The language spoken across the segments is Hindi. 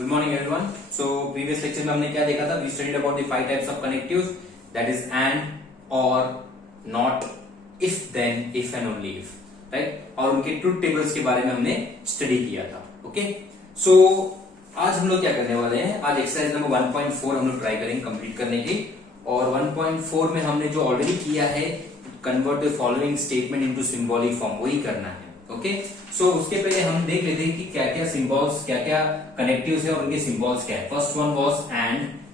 Good morning everyone. So previous lecture में हमने क्या देखा था? We studied about the 5 types of connectives, that is and, और, not, if, then, if and only if, right. और उनके ट्रूथ टेबल्स के बारे में हमने स्टडी किया था। ओके, सो आज हम लोग क्या करने वाले हैं? आज एक्सरसाइज नंबर 1.4 हम लोग ट्राई करेंगे कंप्लीट करने की। और 1.4 में हमने जो ऑलरेडी किया है, convert the following statement into symbolic form, वही करना है। ओके, सो उसके पहले हम देख लेते हैं कि क्या क्या सिंबल्स, क्या क्या कनेक्टिव्स है और उनके सिंबल्स क्या है। फर्स्ट वन वाज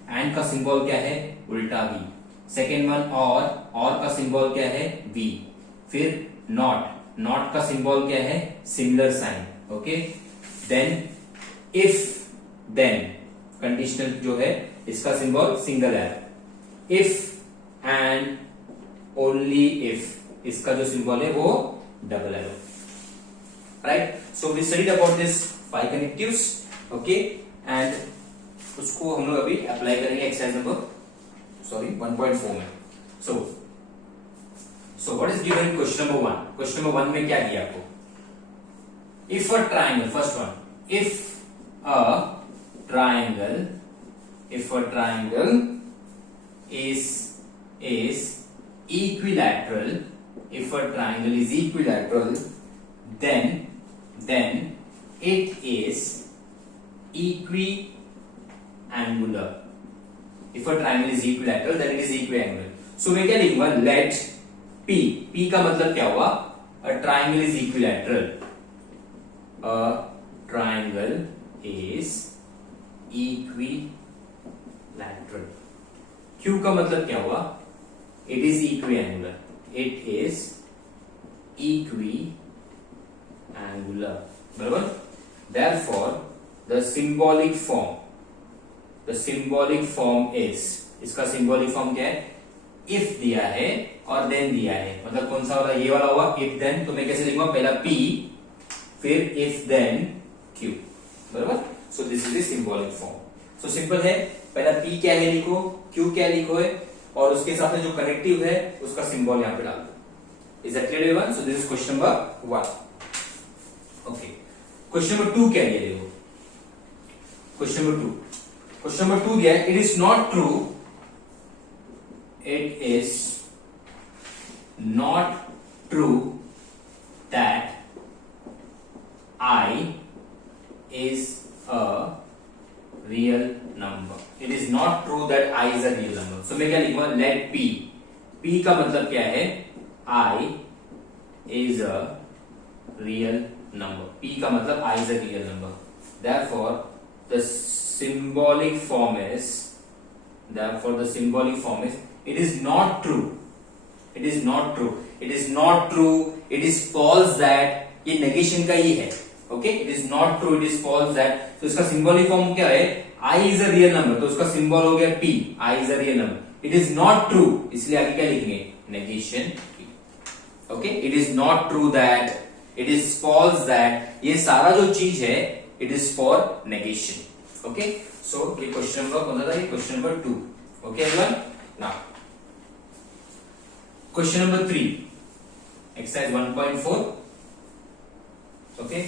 एंड का सिंबल क्या है? उल्टा वी। सेकेंड वन और का सिंबल क्या है? वी। फिर नॉट का सिंबल क्या है? Similar sign. Okay, then if, then conditional जो है इसका symbol single arrow. If and only if, इसका जो सिंबल है वो double arrow, right. So we studied about this 5 connectives, okay, and उसको हम लोग अभी अप्लाई करेंगे एक्सरसाइज नंबर 1.4 में। So what is given in question number 1? Question number 1 में क्या दिया आपको? If a triangle, first one, if a triangle is equilateral, if a triangle is equilateral, then it is equiangular. If a triangle is equilateral, then it is equiangular. So मैं क्या लिखूंगा? Let P का मतलब क्या हुआ? A triangle is equilateral. A triangle is equilateral. Q का मतलब क्या हुआ? It is equiangular. It is equiangular. बराबर? Therefore, the symbolic form is, इसका symbolic form क्या है? If दिया है और then दिया है, मतलब कौन सा वाला? ये वाला हुआ if then। तो मैं कैसे लिखूंगा? पहला P, फिर if then Q, बराबर? So this is the symbolic form. So simple है, पहला P क्या है लिखो, Q क्या लिखो है, और उसके साथ में जो कनेक्टिव है उसका सिंबल यहां पे डाल दो। Is that clear everyone? So this is question number 1। Okay, question number 2 क्या दिया देखो। क्वेश्चन नंबर 2 दिया है, it is not true that I is a real number. It is not true that I is a real number. So मैं क्या लिखूंगा? Let P का मतलब क्या है? I is a real number. P का मतलब I is a real number. Therefore the symbolic form is it is not true. It is false that, ये नेगेशन का ही है। Okay, it is not true, it is false that. तो इसका सिंबॉलिक फॉर्म क्या है? I is a real number, तो उसका सिंबल हो गया P। I is a real number. It is not true, इसलिए आगे क्या लिखेंगे? Negation P। Okay, it is not true that, it is false that, ये सारा जो चीज है it is for negation. Okay, सो ये क्वेश्चन नंबर कौन सा था? ये question number 2। Okay everyone, now question number 3, exercise 1.4। Okay,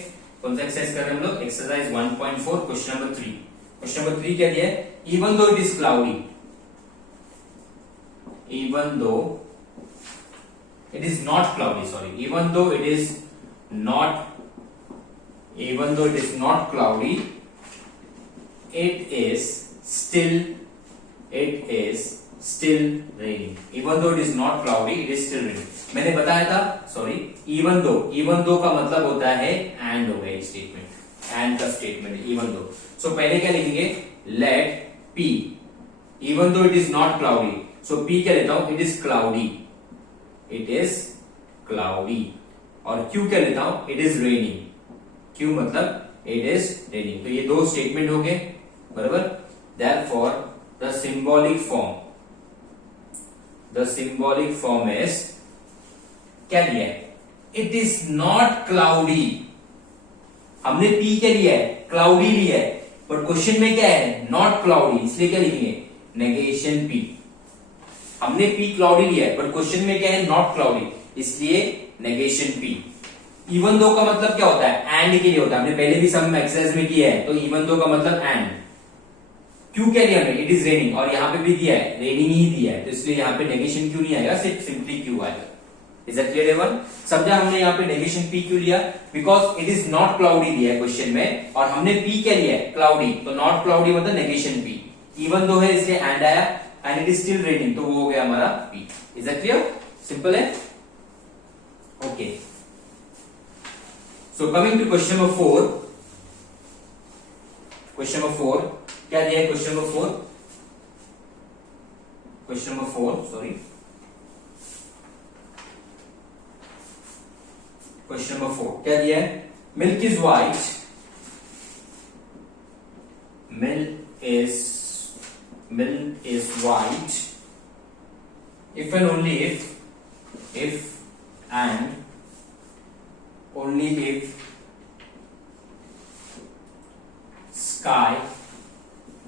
कौन सा एक्सरसाइज कर रहे हैं हम लोग? Exercise 1.4, question number 3। Question number 3 क्या दिया है? Even though it is cloudy, even though it is not cloudy, even though it is not cloudy, it is still raining. Even though it is not cloudy, it is still raining. मैंने बताया था, even though का मतलब होता है and हो गया स्टेटमेंट, and का स्टेटमेंट even though। So पहले क्या लिखेंगे? Let P, even though it is not cloudy, so P क्या लेता हूं? It is cloudy, और Q क्या लेता हूं? It is raining, Q मतलब it is raining। तो ये दो स्टेटमेंट हो गए, बराबर। Therefore the symbolic form is, क्या लिया है? It is not cloudy। हमने P क्या लिया है? क्लाउडी लिया है, बट क्वेश्चन में क्या है? नॉट क्लाउडी, इसलिए क्या लिखेंगे? Negation P। हमने P क्लाउडी लिया है, बट क्वेश्चन में क्या है? नॉट क्लाउडी, इसलिए नेगेशन P। इवन दो का मतलब क्या होता है, एंड के लिए होता है, हमने पहले भी सम एक्सरसाइज में किया है। तो इवन दो का मतलब एंड। क्यों क्या लिया हमने, इट इज रेनिंग, और यहाँ पे भी दिया है रेनिंग ही दिया है, तो इसलिए यहाँ पे नेगेशन क्यों नहीं आएगा, सिर्फ सिंपली क्यू आएगा। Is that clear everyone? समझा हमने यहाँ पे नेगेशन पी क्यों लिया, because it is not cloudy दिया है क्वेश्चन में, और हमने पी क्या लिया है, क्लाउडी, तो नॉट क्लाउडी मतलब नेगेशन पी। इवन दो है इसलिए एंड आया, and it is still raining, तो वो हो गया हमारा P. Is that clear? Simple है। Okay, so coming to question number 4। Question number 4 क्या दिया है, question number 4, question number 4 sorry, question number 4 क्या दिया है, milk is white, milk is white if and only if and only if sky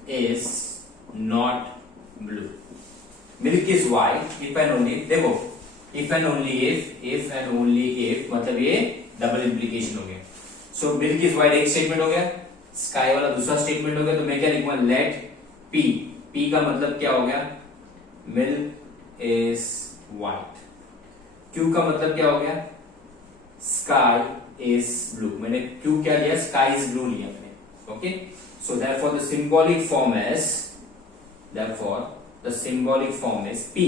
is not blue. Milk is white if and only if, देखो if and only if मतलब ये डबल इम्प्लीकेशन हो गया। सो मिल्क इज वाइट एक स्टेटमेंट हो गया, स्काई वाला दूसरा स्टेटमेंट हो गया, तो मैं क्या लिखूंगा, लेट पी, पी का मतलब क्या हो गया, मिल्क इज वाइट, क्यू का मतलब क्या हो गया, स्काई इज ब्लू, मैंने क्यू क्या लिया, स्काई इज ब्लू लिया मैंने। Okay, so therefore the symbolic form is P,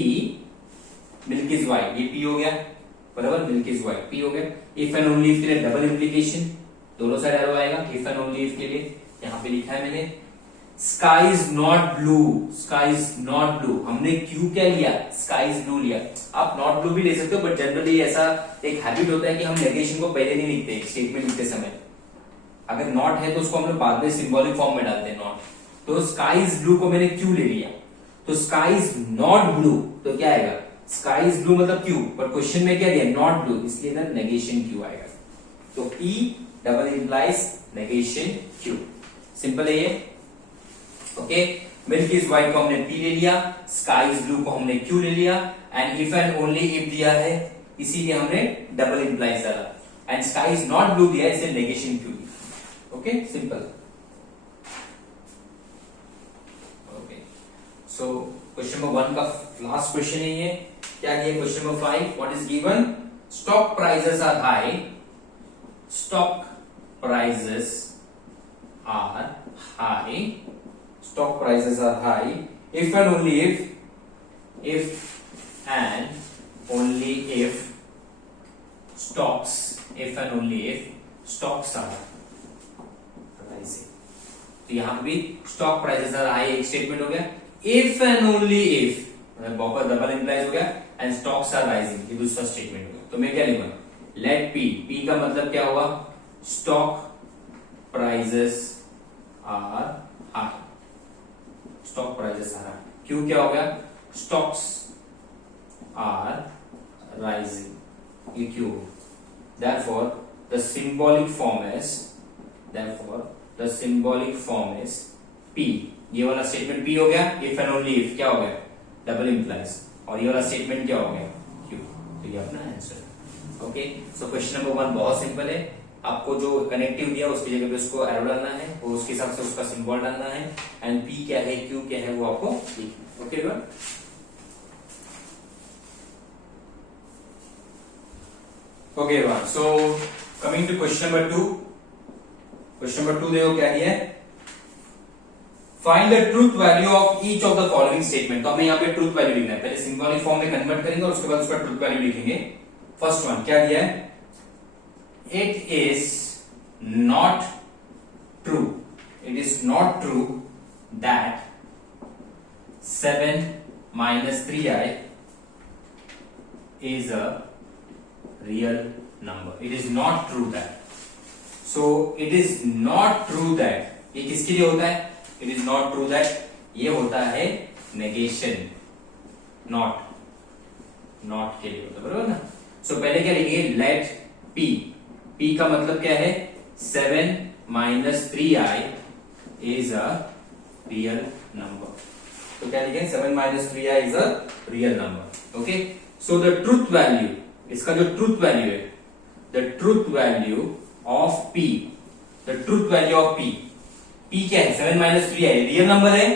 milk is white, ये पी हो गया बराबर, मिल्क इज वाइट पी हो गया। इफ एंड ओनली इफ के लिए डबल इम्प्लीकेशन, दोनों साइड एरो आएगा, इफ एंड ओनली इफ के लिए यहां पे लिखा है मैंने, sky is not blue, sky is not blue, हमने क्यू क्या लिया, स्काई इज ब्लू लिया। आप नॉट ब्लू भी ले सकते हो, बट जनरली ऐसा एक हैबिट होता है कि हम नेगेशन को पहले नहीं लिखते स्टेटमेंट लिखते समय, अगर नॉट है तो उसको हम लोग बाद में सिंबॉलिक फॉर्म में डालते हैं नॉट। तो स्काई इज ब्लू को मैंने क्यू ले लिया, तो स्काई इज नॉट ब्लू, तो क्या आएगा, स्काई इज ब्लू मतलब क्यू, बट क्वेश्चन में क्या दिया, नॉट ब्लू, इसलिए ना नेगेशन क्यू आएगा। तो P double implies negation Q, simple है ये। ओके, मिल्क इज वाइट को हमने पी ले लिया, स्काई इज ब्लू को हमने क्यू ले लिया, and if and only if दिया है इसीलिए हमने डबल इंप्लाइज डाला, and sky is not blue दिया है इसलिए नेगेशन क्यू लिया। Okay, simple. Okay, so question number 1 का लास्ट क्वेश्चन है ये, क्या दिया question number 5, what is given, stock prices are high, stock prices are high, stock prices are high if and only if and only if stocks are rising। तो यहां पे भी स्टॉक प्राइसेस आर हाई एक स्टेटमेंट हो गया, इफ एंड ओनली इफ मतलब डबल इंप्लाइज हो गया, एंड स्टॉक्स आर राइजिंग ये दूसरा स्टेटमेंट हो गया। तो मैं क्या लिखूंगा, लेट पी, पी का मतलब क्या हुआ, stock prices are high, stock prices are high, क्यों क्या हो गया, स्टॉक्स आर राइजिंग, ये क्यों, therefore the symbolic form is P, ये वाला स्टेटमेंट P हो गया, if and only if क्या हो गया, डबल इंप्लाइज, और ये वाला स्टेटमेंट क्या हो गया, Q, तो ये अपना answer. Okay, so question number 1 बहुत सिंपल है, आपको जो कनेक्टिव दिया उसकी जगह पे उसको एरो डालना है, और उसके हिसाब से उसका सिंबल डालना है, एंड पी क्या है, क्यू क्या है, वो आपको लिखना। Okay but okay one, so coming to question number 2। Question number 2 देखो क्या दिया है, find the truth value of each of the following statement. तो हमें यहाँ पे ट्रूथ वैल्यू लिखना है, पहले सिंबॉलिक फॉर्म में कन्वर्ट करेंगे और उसके बाद उसका ट्रूथ वैल्यू लिखेंगे। फर्स्ट वन क्या दिया है, it is not true that 7 minus 3i is a real number. It is not true that. So it is not true that, ये किसके लिए होता है, it is not true that, ये होता है negation, not के लिए होता है, बराबर ना। सो पहले क्या लिखेंगे, let p, P का मतलब क्या है, 7 minus 3i is a real number। तो क्या लिखेंगे, 7 minus 3i is a real number। Okay, so the truth value, इसका जो ट्रूथ वैल्यू है the truth value of P, the truth value of P, P क्या है 7 माइनस 3 है, रियल नंबर है,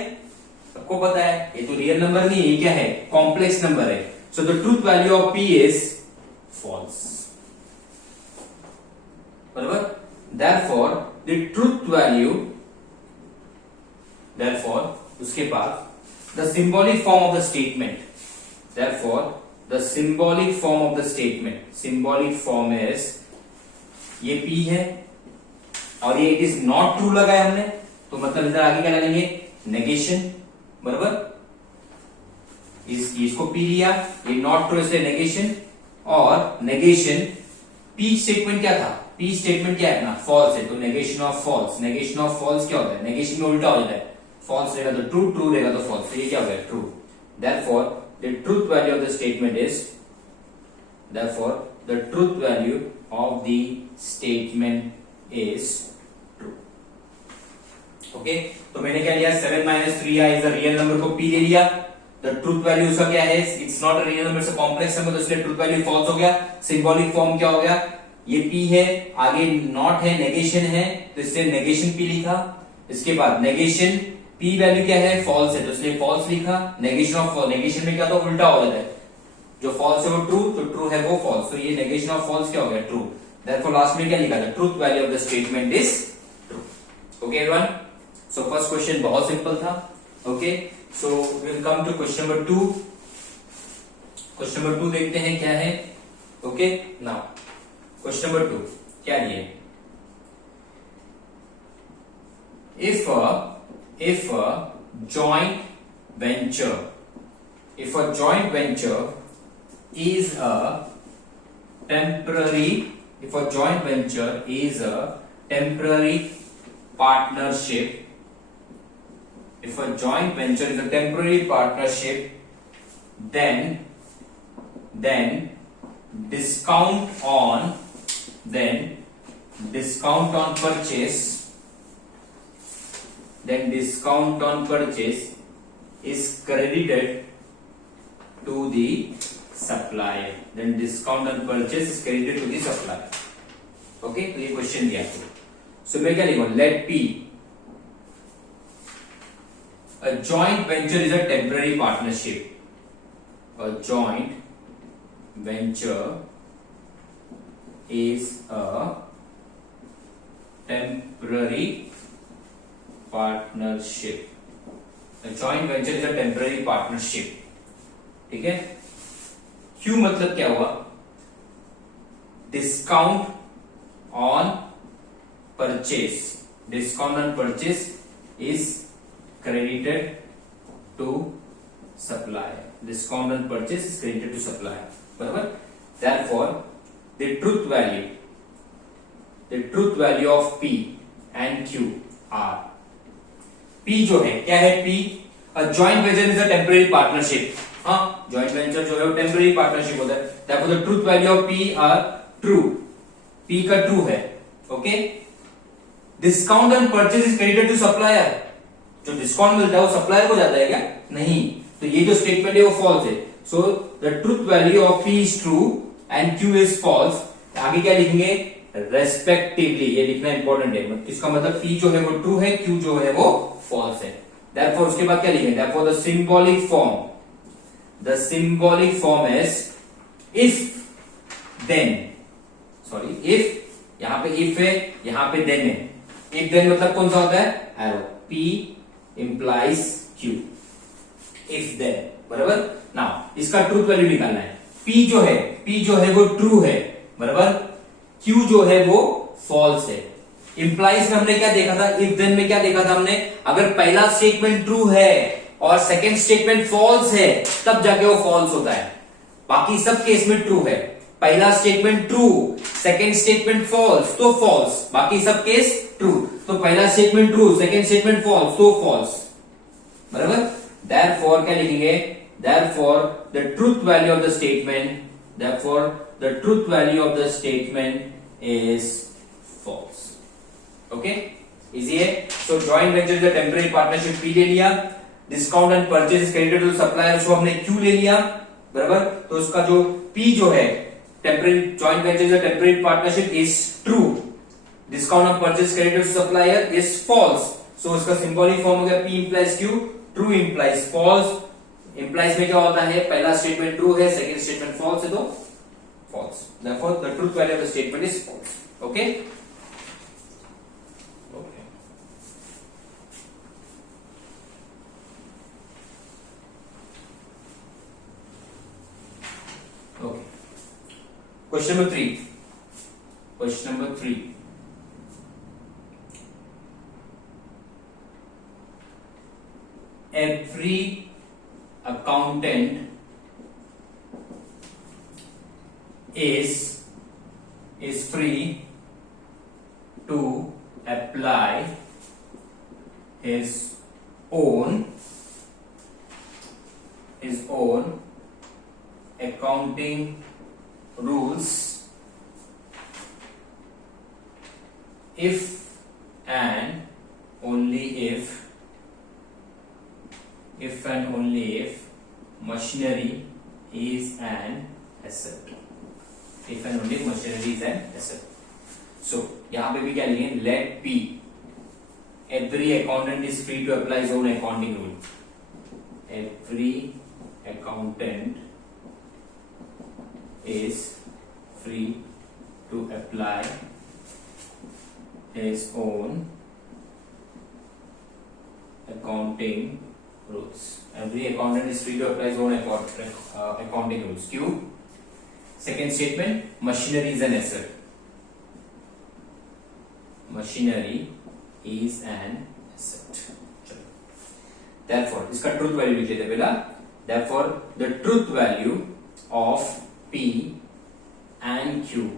सबको पता है, ये तो रियल नंबर नहीं है, ये क्या है कॉम्प्लेक्स नंबर है, so the truth value of P is false, बराबर, therefore the truth value, therefore उसके बाद the symbolic form of the statement, therefore the symbolic form of the statement, symbolic form is ये P है और ये it is not true लगाया हमने, तो मतलब इधर आगे क्या लगाएंगे नेगेशन, बराबर, इसको P लिया, ये not true इसलिए नेगेशन, और नेगेशन P स्टेटमेंट क्या था, P स्टेटमेंट क्या है अपना फॉल्स है, तो negation of false, negation of false क्या होता है, नेगेशन में उल्टा हो जाता है, फॉल्स रहेगा तो ट्रू, ट्रू रहेगा तो फॉल्स, तो ये क्या हो गया true, therefore the truth value of the statement is, therefore the truth value of the statement is true, okay, तो मैंने क्या लिया 7 minus 3i is a real number को P ले लिया, द ट्रूथ वैल्यू उसका क्या है, it's not a real number, it's a complex number, तो इसलिए ट्रूथ वैल्यू फॉल्स हो गया, सिंबॉलिक फॉर्म क्या हो गया, ये P है, आगे नॉट है, नेगेशन है, तो इसलिए नेगेशन P लिखा, इसके बाद नेगेशन P वैल्यू क्या है फॉल्स है, तो इसलिए फॉल्स लिखा, नेगेशन ऑफ, नेगेशन में क्या तो उल्टा हो जाता है, जो फॉल्स है वो ट्रू, तो ट्रू है वो फॉल्स, तो ये नेगेशन ऑफ फॉल्स क्या हो गया ट्रू, देयरफॉर लास्ट में क्या लिखा था, truth value of the statement is true, okay everyone, so first question बहुत सिंपल था, okay, so will come to question number 2, question number 2 देखते हैं क्या है, ओके, नाउ क्वेश्चन नंबर 2 क्या है, if a joint venture is a temporary partnership, if a joint venture is a temporary partnership, then discount on purchase is credited to the supplier, okay, तो ये क्वेश्चन दिया आपको, सो मैं क्या लिखूं, late P a joint venture is a temporary partnership, a joint venture is a temporary partnership, a joint venture is a temporary partnership, ठीक है, Q मतलब क्या हुआ, discount on purchase, discount on purchase is credited to supplier, discount on purchase is credited to supplier, बराबर, therefore the truth value of P and Q are, P जो है क्या है, P a joint venture is a temporary partnership, हाँ joint venture जो है वो temporary partnership होता है, therefore the truth value of P are true, P का true है, okay, discount on purchase is credited to supplier, जो डिस्काउंट मिलता है वो सप्लायर को जाता है क्या, नहीं, तो ये जो स्टेटमेंट है वो फॉल्स है, so the truth value of P is true and Q is false, आगे क्या लिखेंगे रेस्पेक्टिवली, ये लिखना इंपॉर्टेंट है, इसका मतलब P जो है वो ट्रू है, Q जो है वो फॉल्स है, देयरफॉर उसके बाद क्या लिखेंगे, therefore the symbolic form is if यहां पे इफ है, यहां पे देन है, इफ देन मतलब कौन सा होता है arrow, P implies Q, if then, बराबर, नाउ इसका ट्रूथ वैल्यू निकालना है, P जो है वो ट्रू है, बराबर, Q जो है वो फॉल्स है, इंप्लाइज में हमने क्या देखा था, इफ देन में क्या देखा था हमने, अगर पहला स्टेटमेंट ट्रू है और सेकंड स्टेटमेंट फॉल्स है तब जाके वो फॉल्स होता है, बाकी सब केस में ट्रू है, पहला statement true, second statement false तो फॉल्स, बाकी सब केस ट्रू, तो पहला statement true, second statement false तो फॉल्स, बराबर, देयरफॉर क्या लिखेंगे, therefore the truth value of the statement is false, okay, easy है, so joint venture is a temporary partnership P ले लिया, discount and purchase credited to supplier उसको हमने Q ले लिया, बराबर, तो उसका जो P जो है temporary joint venture is a temporary partnership is true. Discount of purchase credited to supplier is false. So इसका symbolic form हो गया P implies Q, true implies false. Implies में क्या होता है, पहला statement true है, second statement false है, तो false. Therefore the truth value of the statement is false. Okay? Okay. Okay. Question number 3. Question number 3. Every accountant is free to apply his own accounting rules if and only if machinery is an asset. If and only machinery is an asset. So यहाँ पे भी क्या लिखें, let P, every accountant is free to apply his own accounting rule. Every accountant is free to apply his own accounting rules. Every accountant is free to apply his own accounting rules. Q. Second statement, machinery is an asset. Machinery is an asset. Therefore, इसका truth value लिख लेते पहला. Therefore, the truth value of P and Q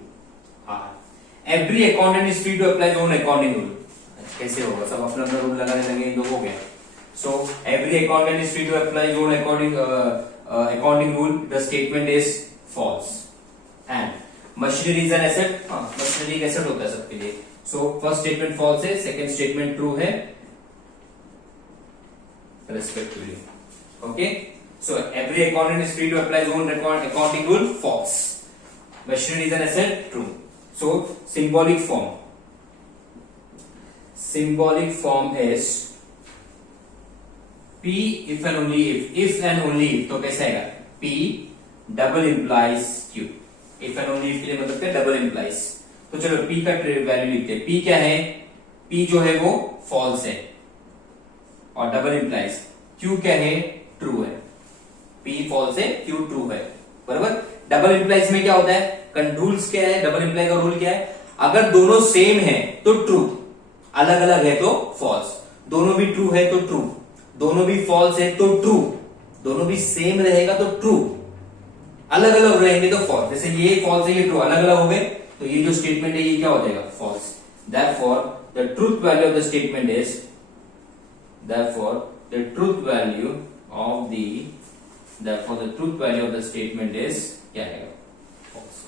are. Every accountant is free to apply his own accounting rule. कैसे होगा, सब अपना अपना रूल लगाने लगे तो हो गया. So every accountant is free to apply his own accounting rule. The statement is false. And machinery is an asset. हाँ, machinery एक asset होता है सबके लिए. So first statement false है, second statement true है, respectively. Okay. So every accountant is free to apply his own accounting rule. False. Machinery is an asset. True. So symbolic form. Symbolic form is P if and only if. If and only if तो कैसा आएगा? P double implies Q. If and only if के लिए मतलब क्या? Double implies. तो चलो P का वैल्यू लिखते हैं. P क्या है? P जो है वो false है और double implies. Q क्या है? True है. P false है, Q true है. बराबर? Double implies में क्या होता है? रूल्स क्या है? डबल इंप्लाई का रूल क्या है? अगर दोनों सेम है तो ट्रू, अलग अलग है तो फॉल्स. दोनों भी ट्रू है तो ट्रू, दोनों भी फॉल्स है तो ट्रू, दोनों भी सेम रहेगा तो ट्रू, अलग अलग रहेंगे तो फॉल्स. जैसे ये फॉल्स है, ये ट्रू, अलग अलग हो गए तो ये जो स्टेटमेंट है ये क्या हो जाएगा? False. Therefore the truth value of the statement is, therefore the truth value of the statement is क्या आएगा? False.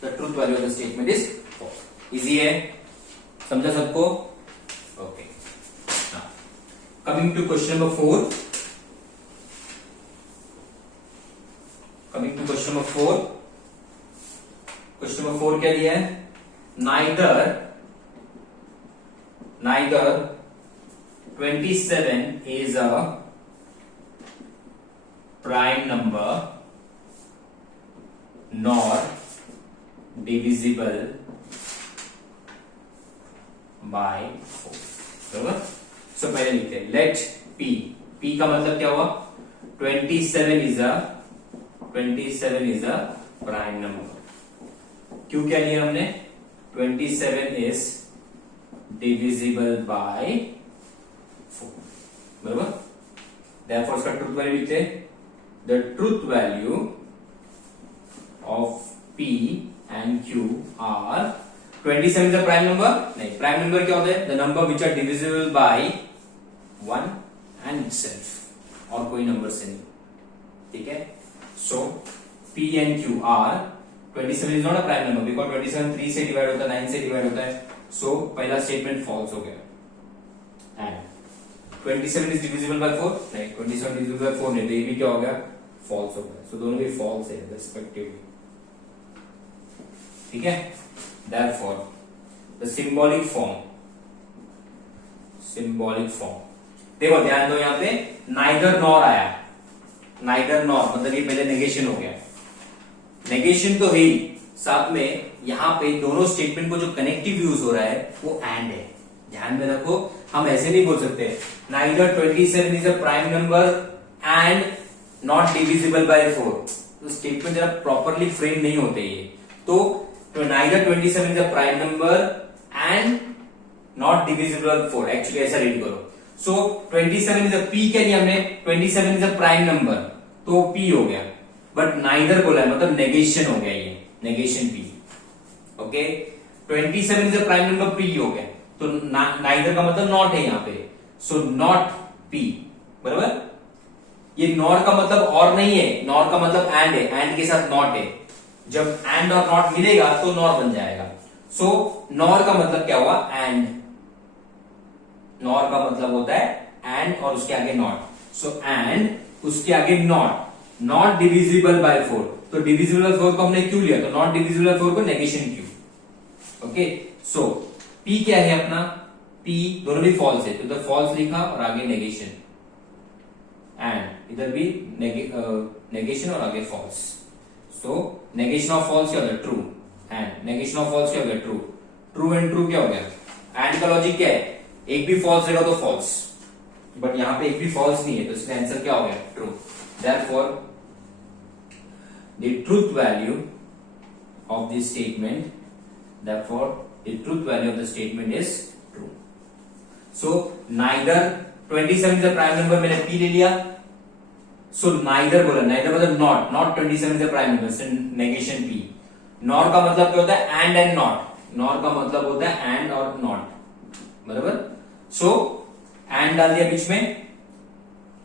The truth value of the statement is false. Easy है, समझा सबको? Okay. Now coming to question number 4. Question number 4 क्या दिया है? Neither 27 is a prime number nor divisible by 4. बराबर? सो पहले लिखते हैं लेट P का मतलब क्या हुआ? 27 is a prime number. क्यों क्या लिया हमने? 27 is divisible by 4. बराबर? Therefore इसका ट्रूथ वैल्यू लिखते हैं. The truth value of P and Q are 27 is a prime number. नहीं, prime number क्या होता है? The number which are divisible by 1 and itself, और कोई नंबर से नहीं. ठीक है? So P and Q are 27 is not a prime number because 27 3 से डिवाइड होता है, 9 से डिवाइड होता है. So पहला स्टेटमेंट फॉल्स हो गया. And 27 is divisible by 4. नहीं, 27 divisible by 4 नहीं, तो ये भी क्या हो गया? फॉल्स हो गया. So दोनों भी फॉल्स है रेस्पेक्टिवली. ठीक है। Therefore the symbolic form देखो ध्यान दो, यहां पे नाइदर नॉर आया, नाइदर नॉर मतलब ये पहले नेगेशन हो गया, नेगेशन तो है ही, साथ में यहां पे दोनों स्टेटमेंट को जो कनेक्टिव यूज हो रहा है वो एंड है। ध्यान में रखो, हम ऐसे नहीं बोल सकते neither 27 is a prime number and not divisible by 4, तो स्टेटमेंट जरा प्रॉपरली फ्रेम नहीं होते ये। तो neither 27 is a prime number and not divisible by 4, actually ऐसा रीड करो। सो 27 इज अ पी क्या लिया हमने, 27 इज अ प्राइम नंबर तो पी हो गया, बट नाइदर बोला है मतलब नेगेशन हो गया, ये negation P. Okay 27 is a prime number P हो गया, तो नाइदर का मतलब नॉट है यहां पे, सो नॉट पी, बराबर। ये नॉर का मतलब और नहीं है, नॉर का मतलब एंड है, एंड के साथ नॉट है, जब एंड और नॉट मिलेगा तो नॉर बन जाएगा। सो नॉर का मतलब क्या हुआ, एंड, नॉर का मतलब होता है एंड और उसके आगे नॉट, सो एंड उसके आगे नॉट, नॉट डिविजिबल बाय 4, तो डिविजिबल बाय 4 को हमने क्यों लिया, तो नॉट डिविजिबल बाय 4 को नेगेशन क्यों। ओके सो पी क्या है अपना, पी दोनों भी फॉल्स है, तो इधर फॉल्स लिखा और आगे नेगेशन, एंड इधर भी नेगेशन और आगे false, so negation of false क्या हो गया, true, and negation of false क्या हो गया, ट्रू, ट्रू एंड ट्रू क्या हो गया। एंड का लॉजिक क्या है, एक भी फॉल्स रहेगा तो फॉल्स, बट यहां पे एक भी फॉल्स नहीं है, तो इसका आंसर क्या हो गया, true. Therefore the truth value of the statement, therefore the truth value of the statement is true. So neither 27 is a prime number, मैंने पी ले लिया, सो नाइदर बोला, नाइदर मतलब not, not 27 is a prime number, negation P. Nor का मतलब क्या होता है, एंड नॉट, नॉर का मतलब होता है एंड और नॉट, बराबर। सो एंड डाल दिया बीच में,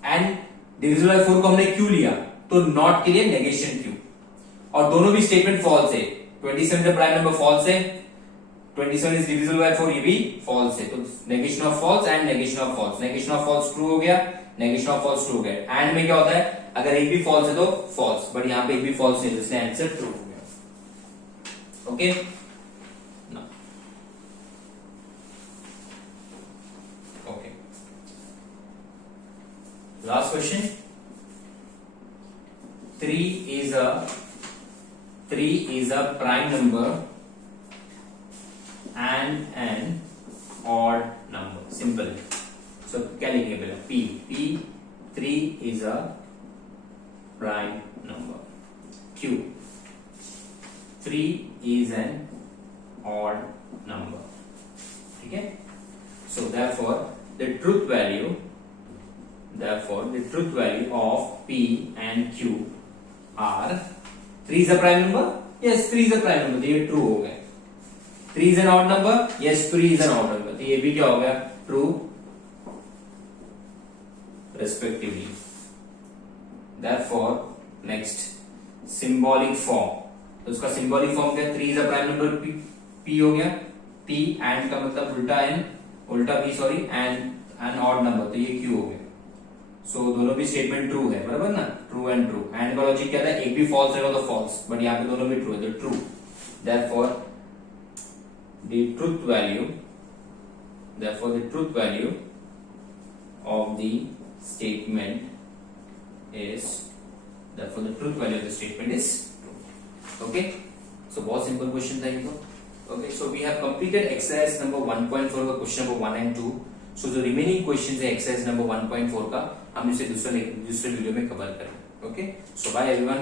एंड डिविजिबल बाय 4 को हमने क्यों लिया, तो नॉट के लिए नेगेशन क्यों, और दोनों भी स्टेटमेंट फॉल्स है, 27 is a prime number false है, 27 इज डिविजिबल बाय 4 ये भी फॉल्स है, तो negation of false and negation of false, negation of false true हो गया, नेगेशन ऑफ फॉल्स ट्रू हो गया। एंड में क्या होता है, अगर एक भी फॉल्स है तो फॉल्स, बट यहां पे एक भी फॉल्स नहीं, इसलिए आंसर ट्रू हो गया। Okay last question, 3 is a prime number and an odd number, simple। so क्या लिखेंगे पहले, p 3 is a prime number, q 3 is an odd number, ठीक है। so therefore the truth value of P and Q are 3 is a prime number, yes 3 is a prime number, तो ये true हो गया। 3 is an odd number, yes 3 is an odd number, तो ये भी क्या हो गया, true respectively। Therefore next symbolic form, तो उसका symbolic form क्या, 3 is a prime number, P हो गया, P and का मतलब उल्टा N, उल्टा P sorry, and an odd number, तो ये Q हो गया। सो दोनों भी स्टेटमेंट ट्रू है, बराबर ना, ट्रू एंड ट्रू। एंड का लॉजिक क्या था, एक भी फॉल्स रहेगा तो फॉल्स, बट यहाँ पे दोनों भी ट्रू है, तो true. Therefore the truth value of the statement is, therefore the truth value of the statement is true. Okay so बहुत सिंपल क्वेश्चन था ये तो। Okay so we have completed exercise number 1.4 का क्वेश्चन नंबर 1 एंड 2। सो जो रिमेनिंग क्वेश्चन है एक्सरसाइज नंबर 1.4 का, हम इसे दूसरे वीडियो में कवर करेंगे। Okay so bye everyone.